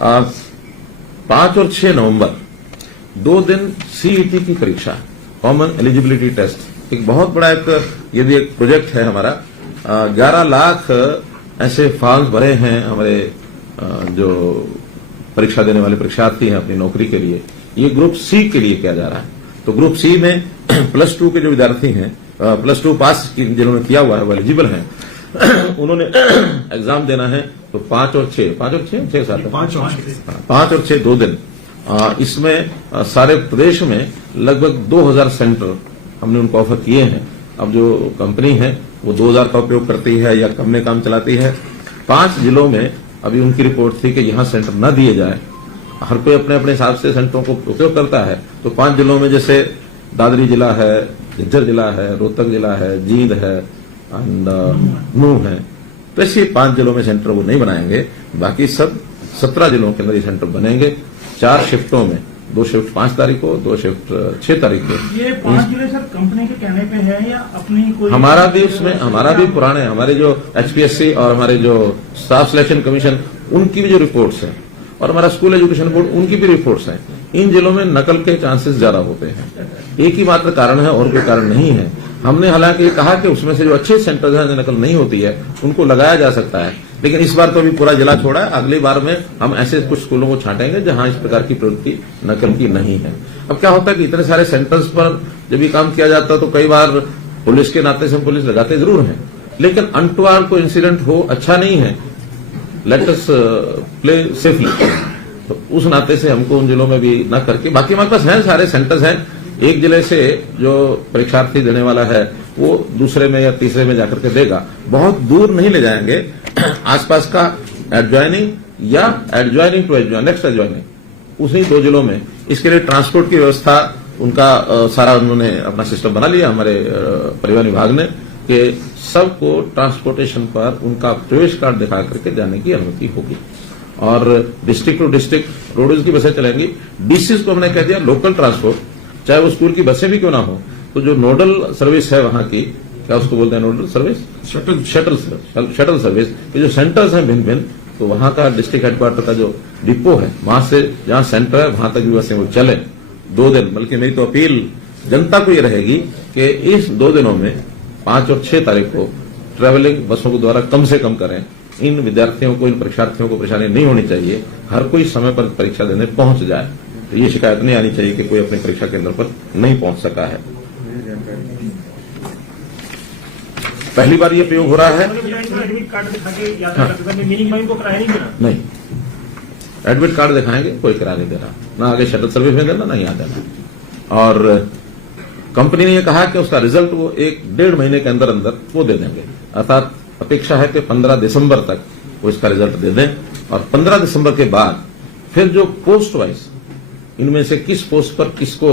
5 और 6 नवंबर 2 दिन सीईटी की परीक्षा, कॉमन एलिजिबिलिटी टेस्ट, एक बहुत बड़ा ये भी एक प्रोजेक्ट है हमारा। 11 लाख ऐसे फॉर्म्स भरे हैं हमारे जो परीक्षा देने वाले परीक्षार्थी हैं अपनी नौकरी के लिए। ये ग्रुप सी के लिए किया जा रहा है। तो ग्रुप सी में +2 के जो विद्यार्थी हैं, +2 पास जिन्होंने किया हुआ है वो एलिजिबल हैं, उन्होंने एग्जाम देना है। तो 5 और 6 5 और 6 2 दिन। इसमें सारे प्रदेश में लगभग 2000 सेंटर हमने उनको ऑफर किए हैं। अब जो कंपनी है वो 2000 का उपयोग करती है या कम में काम चलाती है। 5 जिलों में अभी उनकी रिपोर्ट थी कि यहां सेंटर न दिए जाए, हर कोई अपने अपने हिसाब से सेंटरों को उपयोग करता है। तो 5 जिलों में जैसे दादरी जिला है, झज्जर जिला है, रोहतक जिला है, जींद है एंड नूह है। तो ऐसे 5 जिलों में सेंटर वो नहीं बनाएंगे, बाकी सब 17 जिलों के अंदर ये सेंटर बनेंगे 4 शिफ्टों में, 2 शिफ्ट 5 तारीख को, 2 शिफ्ट 6 तारीख को। ये 5 जिले सर कंपनी के कहने पे है या अपनी कोई? हमारा भी उसमें, हमारा भी पुराने हमारे जो HPSC और हमारे जो स्टाफ सिलेक्शन कमीशन उनकी भी जो रिपोर्ट्स हैं और हमारा स्कूल एजुकेशन बोर्ड उनकी भी रिपोर्ट्स हैं। इन जिलों में नकल के चांसेस ज्यादा होते हैं। एक ही मात्र कारण है और कोई कारण नहीं है। हमने हालांकि कहा कि उसमें से जो अच्छे सेंटर्स हैं, नकल नहीं होती है, उनको लगाया जा सकता है। लेकिन इस बार तो अभी पूरा जिला छोड़ा है। अगली बार में हम ऐसे कुछ स्कूलों को छांटेंगे जहां इस प्रकार की प्रवृत्ति नकल की नहीं है। अब क्या होता है कि इतने सारे सेंटर्स पर जब ये काम किया जाता है तो कई बार पुलिस के नाते से हम पुलिस लगाते जरूर हैं, लेकिन अनटुवर्ड कोई इंसिडेंट हो अच्छा नहीं है। Let us play safely. तो उस नाते से हमको उन जिलों में भी न करके, बाकी हमारे पास हैं सारे सेंटर्स हैं। एक जिले से जो परीक्षार्थी देने वाला है वो दूसरे में या तीसरे में जाकर के देगा। बहुत दूर नहीं ले जाएंगे, आसपास का एडजॉइनिंग या adjoining to adjoin, next adjoining, उसी 2 जिलों में। इसके लिए ट्रांसपोर्ट की व्यवस्था उनका सारा उन्होंने अपना सिस्टम बना लिया हमारे परिवहन विभाग ने, कि सबको ट्रांसपोर्टेशन पर उनका प्रवेश कार्ड दिखा करके जाने की अनुमति होगी। और डिस्ट्रिक्ट टू डिस्ट्रिक्ट रोडवेज की बसें चलेंगी। डीसीज को हमने कह दिया लोकल ट्रांसपोर्ट, चाहे वो स्कूल की बसें भी क्यों ना हो, तो जो नोडल सर्विस है वहां की, क्या उसको बोलते हैं नोडल सर्विस, शटल सर्विस, जो सेंटर्स हैं भिन्न भिन्न, तो वहां का डिस्ट्रिक्ट हेडक्वार्टर का जो डिपो है, वहां से जहां सेंटर है वहां तक भी बसें वो चले 2 दिन। बल्कि मेरी तो अपील जनता को ये रहेगी कि इस 2 दिनों में 5 और 6 तारीख को ट्रेवलिंग बसों के द्वारा कम से कम करें। इन विद्यार्थियों को, इन परीक्षार्थियों को परेशानी नहीं होनी चाहिए, हर कोई समय पर परीक्षा देने पहुंच जाए। तो ये शिकायत नहीं आनी चाहिए कि कोई अपने परीक्षा केंद्र पर नहीं पहुंच सका है। पहली बार ये प्रयोग हो रहा है। एडमिट कार्ड दिखा के यात्रा करने मीनिंग को किराया नहीं देना? नहीं, एडमिट कार्ड दिखाएंगे, कोई किराया नहीं देना, ना आगे शटल सर्विस में देना, ना यहाँ देना। और कंपनी ने यह कहा कि उसका रिजल्ट वो 1-1.5 महीने के अंदर अंदर वो दे देंगे। अर्थात अपेक्षा है कि 15 दिसंबर तक वो इसका रिजल्ट दे दें। और 15 दिसंबर के बाद फिर जो पोस्ट वाइज इनमें से किस पोस्ट पर किसको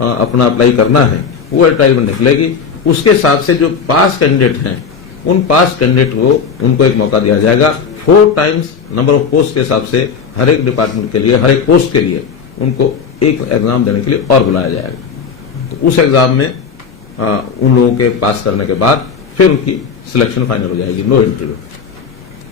अपना अप्लाई करना है वो एडवर्टाइजमेंट निकलेगी। उसके हिसाब से जो पास कैंडिडेट हैं उन पास कैंडिडेट को उनको एक मौका दिया जाएगा। 4 टाइम्स नंबर ऑफ पोस्ट के हिसाब से हर एक डिपार्टमेंट के लिए, हर एक पोस्ट के लिए उनको एक एग्जाम देने के लिए और बुलाया जाएगा। तो उस एग्जाम में उन लोगों के पास करने के बाद फिर उनकी सिलेक्शन फाइनल हो जाएगी, नो इंटरव्यू।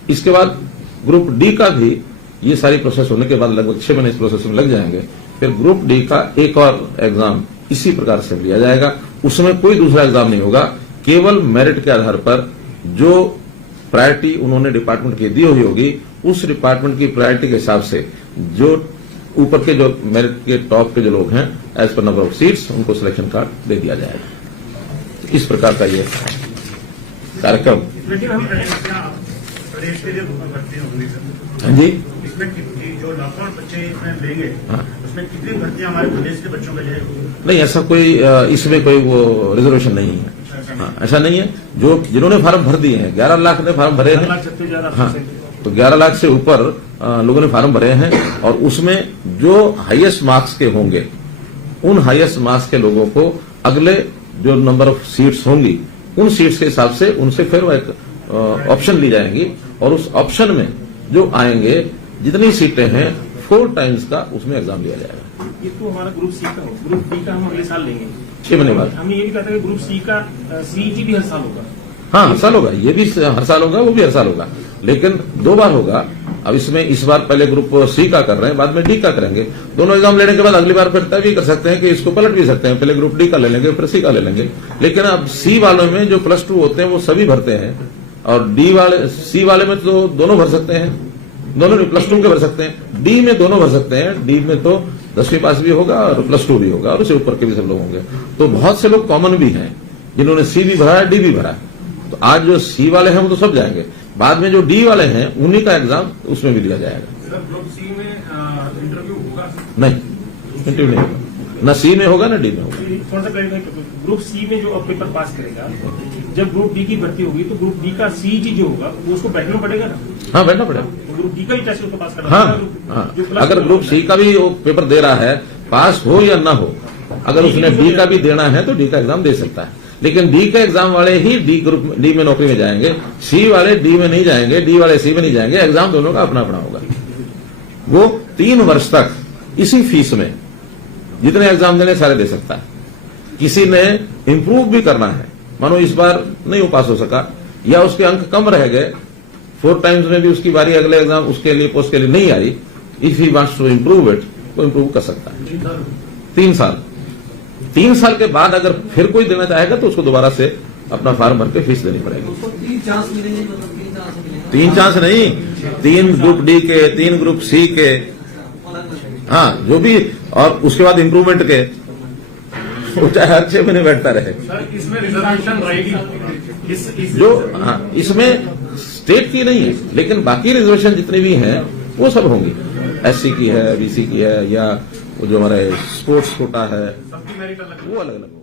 इसके बाद ग्रुप डी का भी ये सारी प्रोसेस होने के बाद लगभग 6 महीने इस प्रोसेस में लग जाएंगे। फिर ग्रुप डी का एक और एग्जाम इसी प्रकार से लिया जाएगा। उसमें कोई दूसरा एग्जाम नहीं होगा, केवल मेरिट के आधार पर जो प्रायोरिटी उन्होंने डिपार्टमेंट की दी हुई होगी, उस डिपार्टमेंट की प्रायोरिटी के हिसाब से जो ऊपर के जो मेरिट के टॉप के जो लोग हैं, as per number of seats, उनको सिलेक्शन कार्ड दे दिया जाएगा। इस प्रकार का ये कार्यक्रम। हाँ जी, इसमें जो लाखों बच्चे इसमें लेंगे, उसमें कितनी भर्तियां हमारे प्रदेश के बच्चों के लिए? नहीं, ऐसा कोई इसमें कोई वो रिजर्वेशन नहीं है। हाँ, ऐसा नहीं है। जो जिन्होंने फार्म भर दिए हैं, 11 लाख ने फार्म भरे हैं। हाँ, तो 11 लाख से ऊपर लोगों ने फार्म भरे हैं और उसमें जो हाईएस्ट मार्क्स के होंगे, उन हाईएस्ट मार्क्स के लोगों को अगले जो नंबर ऑफ सीट्स होंगी, उन सीट्स के हिसाब से उनसे फिर एक ऑप्शन ली जाएंगी और उस ऑप्शन में जो आएंगे, जितनी सीटें हैं 4 टाइम्स का उसमें एग्जाम लिया जाएगा। ये तो हमारा ग्रुप सी का हो। ग्रुप डी का हम अगले साल लेंगे 6 महीने बाद। हम ये भी कहते हैं कि ग्रुप सी का सीईटी भी हर साल होगा। हाँ, हर साल होगा, ये भी हर साल होगा, वो भी हर साल होगा। लेकिन 2 बार होगा। अब इसमें इस बार पहले ग्रुप सी का कर रहे हैं, बाद में डी का करेंगे। दोनों एग्जाम लेने के बाद अगली बार फिर तय भी कर सकते हैं कि इसको पलट भी सकते हैं, पहले ग्रुप डी का ले लेंगे फिर सी का ले लेंगे। लेकिन अब सी वालों में जो +2 होते हैं वो सभी भरते हैं, और सी वाले में तो दोनों भर सकते हैं, दोनों +2 के भर सकते हैं। डी में दोनों भर सकते हैं, डी में तो 10वीं पास भी होगा और +2 भी होगा और उससे ऊपर के भी सब लोग होंगे। तो बहुत से लोग कॉमन भी हैं जिन्होंने सी भी भरा है, डी भी भरा है। तो आज जो सी वाले हैं वो तो सब जाएंगे, बाद में जो डी वाले हैं उन्हीं का एग्जाम उसमें भी दिया जाएगा। ग्रुप सी में इंटरव्यू होगा? नहीं, इंटरव्यू नहीं होगा, न सी में होगा न डी में होगा। थोड़ा सा क्लैरिफाई, ग्रुप सी में जो अब पेपर पास करेगा, जब ग्रुप डी की भर्ती होगी तो ग्रुप डी का सीईटी जो होगा वो उसको बैठना पड़ेगा ना? हाँ, बैठना पड़ेगा। तो ग्रुप डी का ही टेस्ट उसको पास करना हाँ, पड़ेगा। हाँ। जो अगर ग्रुप सी का भी वो पेपर दे रहा है, पास हो या ना हो, अगर उसने डी का भी देना है तो डी का एग्जाम दे सकता है। लेकिन डी का एग्जाम वाले ही डी में नौकरी में जाएंगे, सी वाले डी में नहीं जाएंगे, डी वाले सी में नहीं जाएंगे। एग्जाम दोनों का अपना अपना होगा। वो 3 वर्ष तक इसी फीस में जितने एग्जाम देने सारे दे सकता है। किसी ने इंप्रूव भी करना है, मानो इस बार नहीं वो पास हो सका या उसके अंक कम रह गए, 4 टाइम्स में भी उसकी बारी अगले एग्जाम उसके लिए पोस्ट के लिए नहीं आई, if he wants to improve it तो इम्प्रूव कर सकता है। 3 साल 3 साल के बाद अगर फिर कोई देना चाहेगा तो उसको दोबारा से अपना फॉर्म भर के फीस देनी पड़ेगी। 3 चांस मिलेंगे, मतलब 3 चांस मिलेंगे। 3 चांस नहीं, 3 ग्रुप डी के, 3 ग्रुप सी के, हाँ जो भी, और उसके बाद इम्प्रूवमेंट के, वो चाहे हर 6 महीने बैठता रहे। सर, इसमें रिजर्वेशन रहेगी जो हाँ, इसमें स्टेट की नहीं है, लेकिन बाकी रिजर्वेशन जितनी भी हैं वो सब होंगी। SC की है, BC की है, या वो जो हमारे स्पोर्ट्स कोटा है, सबकी मेरिट अलग वो अलग अलग होगा।